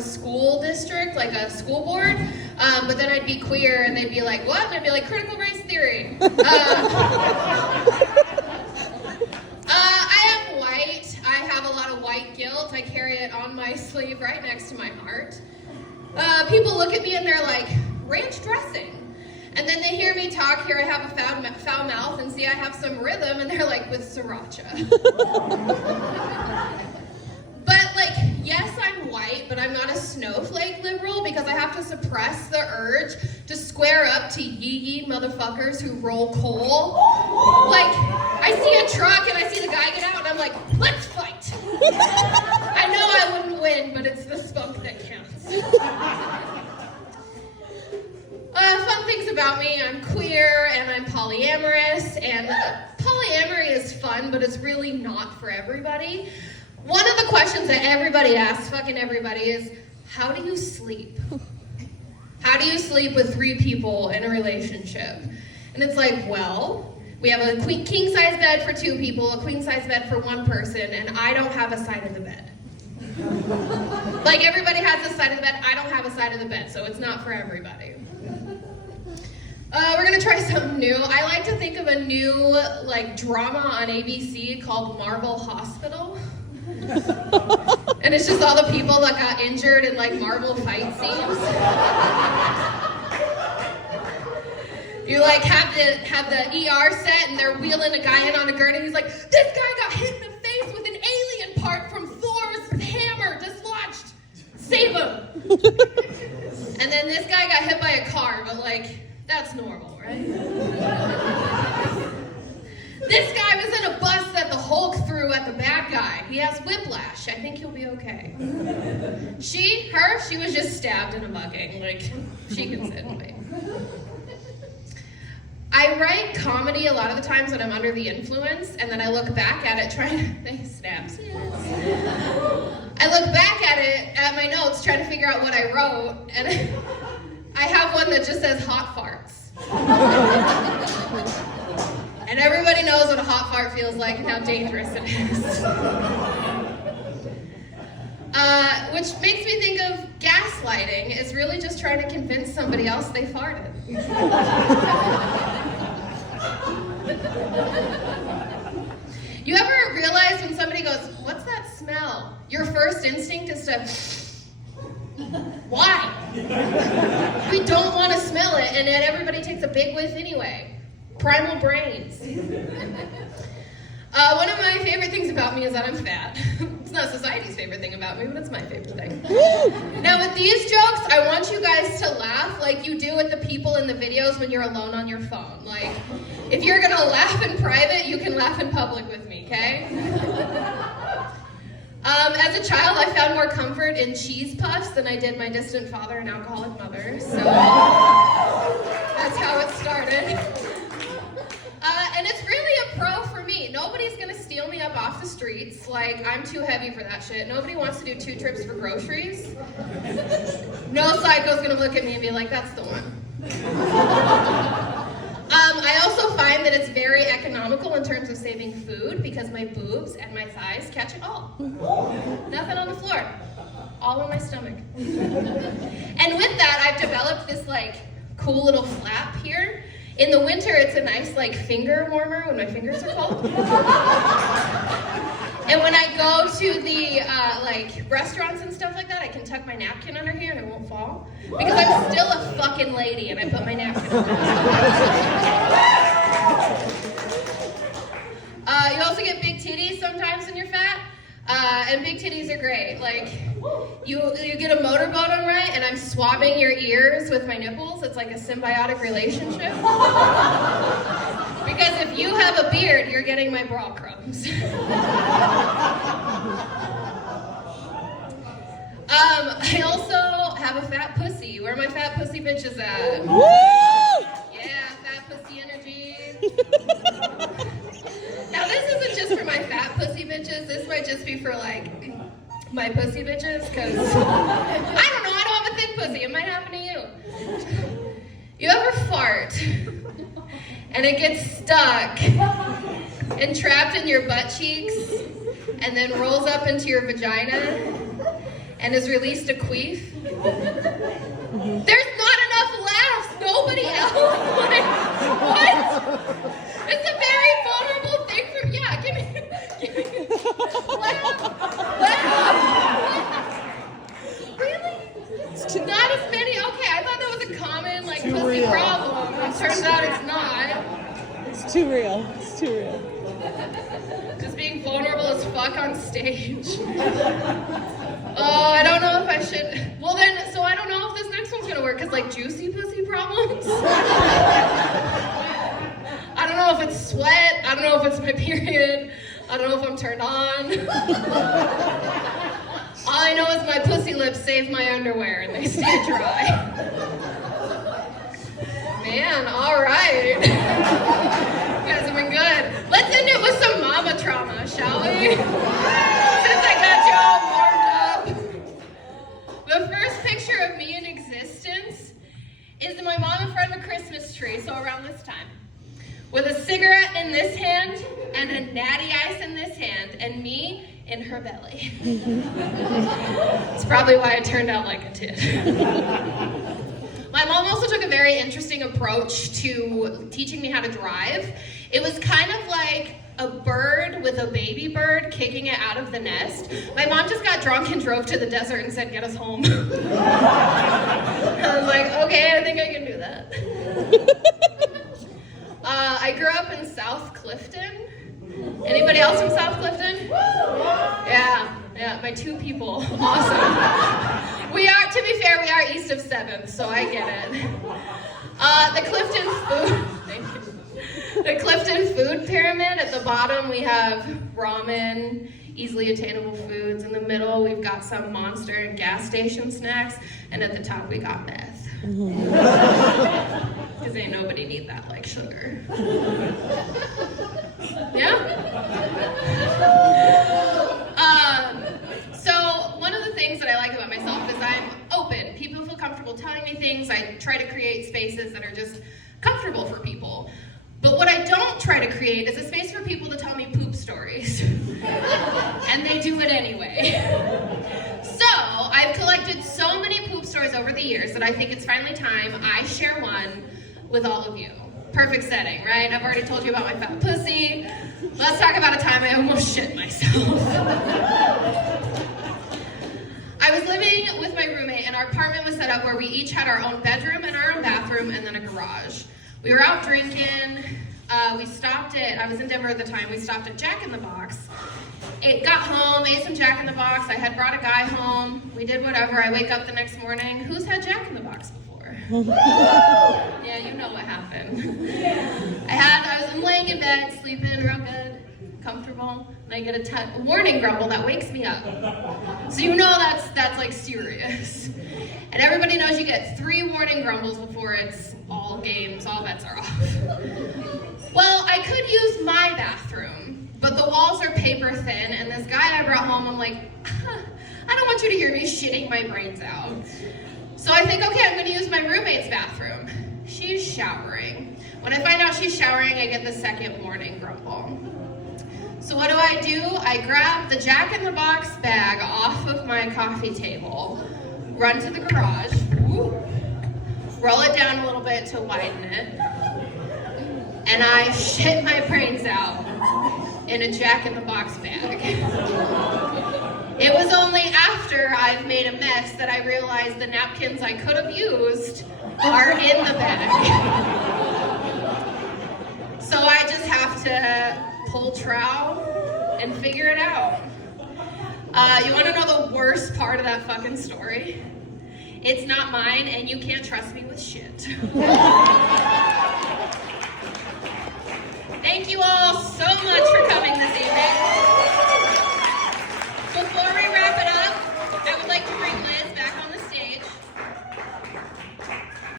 school district, like a school board, but then I'd be queer and they'd be like, what? And I'd be like, critical race theory. I am white. I have a lot of white guilt. I carry it on my sleeve right next to my heart. People look at me and they're like, ranch dressing. And then they hear me talk, here I have a foul mouth, and see I have some rhythm, and they're like, with sriracha. But like, yes, I'm white, but I'm not a snowflake liberal because I have to suppress the urge to square up to yee motherfuckers who roll coal. Like, I see a truck and I see the guy get out and I'm like, let's fight. I know I wouldn't win, but it's the spunk that counts. Fun things about me, I'm queer and I'm polyamorous, and polyamory is fun, but it's really not for everybody. One of the questions that everybody asks, fucking everybody, is, how do you sleep? How do you sleep with 3 people in a relationship? And it's like, well, we have a king-size bed for 2 people, a queen-size bed for 1 person, and I don't have a side of the bed. Like, everybody has a side of the bed, I don't have a side of the bed, so it's not for everybody. We're gonna try something new. I like to think of a new, like, drama on ABC called Marvel Hospital. And it's just all the people that got injured in, like, Marvel fight scenes. You, like, have the ER set, and they're wheeling a guy in on a gurney, and he's like, this guy got hit in the face with an alien part from Thor's hammer, dislodged. Save him. And then this guy got hit by a car, but, like, that's normal, right? This guy was in a bus that the Hulk threw at the bad guy. He has whiplash. I think he'll be okay. She was just stabbed in a mugging. Like, she can sit and wait. I write comedy a lot of the times when I'm under the influence, and then I look back at it snaps. Yes. I look back at it, at my notes, trying to figure out what I wrote, and I have one that just says hot farts. And everybody knows what a hot fart feels like and how dangerous it is. Which makes me think of gaslighting. It's really just trying to convince somebody else they farted. You ever realize when somebody goes, what's that smell? Your first instinct is to, why? We don't want to smell it, and then everybody takes a big whiff anyway. Primal brains. One of my favorite things about me is that I'm fat. It's not society's favorite thing about me, but it's my favorite thing. Now with these jokes, I want you guys to laugh like you do with the people in the videos when you're alone on your phone. Like, if you're gonna laugh in private, you can laugh in public with me, okay? As a child, I found more comfort in cheese puffs than I did my distant father and alcoholic mother, so that's how it started. And it's really a pro for me. Nobody's gonna steal me up off the streets. Like, I'm too heavy for that shit. Nobody wants to do 2 trips for groceries. No psycho's gonna look at me and be like, that's the one. I also find that it's very economical in terms of saving food because my boobs and my thighs catch it all. Nothing on the floor. All on my stomach. And with that, I've developed this, like, cool little flap here. In the winter, it's a nice, like, finger warmer when my fingers are cold. And when I go to the, like, restaurants and stuff like that, I can tuck my napkin under here and it won't fall. Because I'm still a fucking lady and I put my napkin under. You also get big titties sometimes when you're fat. And big titties are great. Like, you get a motorboat on right, and I'm swabbing your ears with my nipples. It's like a symbiotic relationship. Because if you have a beard, you're getting my bra crumbs. I also have a fat pussy. Where are my fat pussy bitches at? Woo! Yeah, fat pussy energy. Now this isn't just for my fat pussy bitches. This might just be for, like, my pussy bitches, because I don't know, I don't have a thick pussy. It might happen to you. You ever fart and it gets stuck and trapped in your butt cheeks and then rolls up into your vagina and has released a queef. There's not enough laughs. Nobody else. Like, what? It's a very vulnerable thing for. Yeah, give me. Laugh. Really? Not as many. Okay, I thought that was a common like pussy problem. It turns out it's not. It's too real. It's too real. Just being vulnerable as fuck on stage. Oh, I don't know if I should. Well then, so I don't know if this next one's gonna work, cause like juicy pussy problems. I don't know if it's sweat. I don't know if it's my period. I don't know if I'm turned on. All I know is my pussy lips save my underwear and they stay dry. Man, all right. You guys have been good. Let's end it with some mama trauma, shall we? Since I got you all warmed up. The first picture of me in existence is my mom in front of a Christmas tree, so around this time, with a cigarette in this hand and a natty ice in this hand, and me in her belly. It's probably why I turned out like I did. My mom also took a very interesting approach to teaching me how to drive. It was kind of like a bird with a baby bird kicking it out of the nest. My mom just got drunk and drove to the desert and said, "Get us home." I was like, okay, I think I can do that. I grew up in South Clifton. Anybody else from South Clifton? Yeah, my two people. Awesome. We are, to be fair, we are east of 7th, so I get it. The Clifton food, thank you. The Clifton food pyramid, at the bottom we have ramen, easily attainable foods. In the middle we've got some Monster and gas station snacks, and at the top we got meth. Because ain't nobody need that like sugar. Yeah? So one of the things that I like about myself is I'm open. People feel comfortable telling me things. I try to create spaces that are just comfortable for people. But what I don't try to create is a space for people to tell me poop stories. And they do it anyway. So I've collected so many poop stories over the years that I think it's finally time I share one with all of you. Perfect setting, right? I've already told you about my fat pussy. Let's talk about a time I almost shit myself. I was living with my roommate, and our apartment was set up where we each had our own bedroom and our own bathroom and then a garage. We were out drinking. We stopped at, I was in Denver at the time, we stopped at Jack in the Box. Got home, ate some Jack in the Box. I had brought a guy home. We did whatever. I wake up the next morning. Who's had Jack in the Box before? Yeah, you know what happened. I was laying in bed, sleeping real good, comfortable, and I get a warning grumble that wakes me up. So you know that's like serious. And everybody knows you get 3 warning grumbles before it's all games, all bets are off. Well, I could use my bathroom, but the walls are paper thin, and this guy I brought home, I'm like, I don't want you to hear me shitting my brains out. So I think, okay, I'm gonna use my roommate's bathroom. She's showering. When I find out she's showering, I get the second warning grumble. So what do? I grab the Jack in the Box bag off of my coffee table, run to the garage, roll it down a little bit to widen it, and I shit my brains out in a Jack in the Box bag. It was only after I've made a mess that I realized the napkins I could have used are in the bag. So I just have to pull trowel and figure it out. You want to know the worst part of that fucking story? It's not mine, and you can't trust me with shit. Thank you all so much